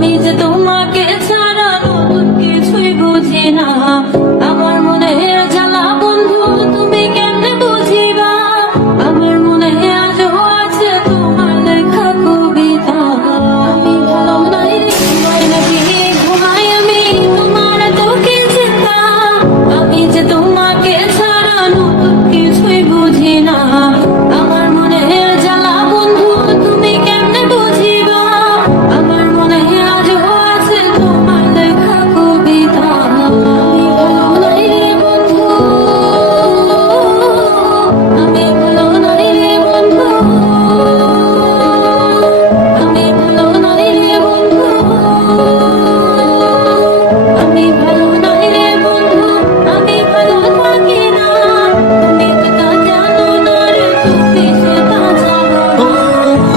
আমি যে তোমাকে ছাড়া নতুন কিছুই বুঝি না। আমার মনে জ্বালা বন্ধু তুমি কেমনে বুঝিবা। আমার মনে আজও আছে তোমার লেখা কবিতা। আমি ভালো নাই রে তোমায় নাকি ঘুমাই আমি তোমার তোকে চিন্তা। আমি যে তোমাকে ছাড়া নতুন কিছুই বুঝি না। আমার মনে জ্বালা বন্ধু তুমি কেমনে বুঝিবা। আমার মনে আজও আছে তোমার লেখা কবিতা। আমি ভালো নাই রে বন্ধু, আমি ভালো নাই রে বন্ধু, আমি ভালো নাই রে বন্ধু, আমি ভালো নাই রে বন্ধু, আমি ভালো থাকি না। তুমি তো তা জানো না রে, তুমি সেটা জানো না।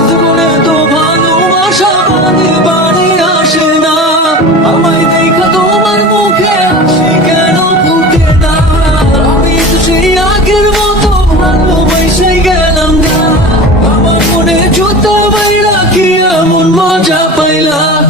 জীবনে তো ভালোবাসা বাড়ি বাড়ি আসে না, আমায় দেখা তোমার মুখে হাসি কেন ফুটে না। আমি তো সেই আগের মতো ভালোবেসে গেলাম না, আমার মনে জুতো বাইরা কি এমন মজা পাইলাম।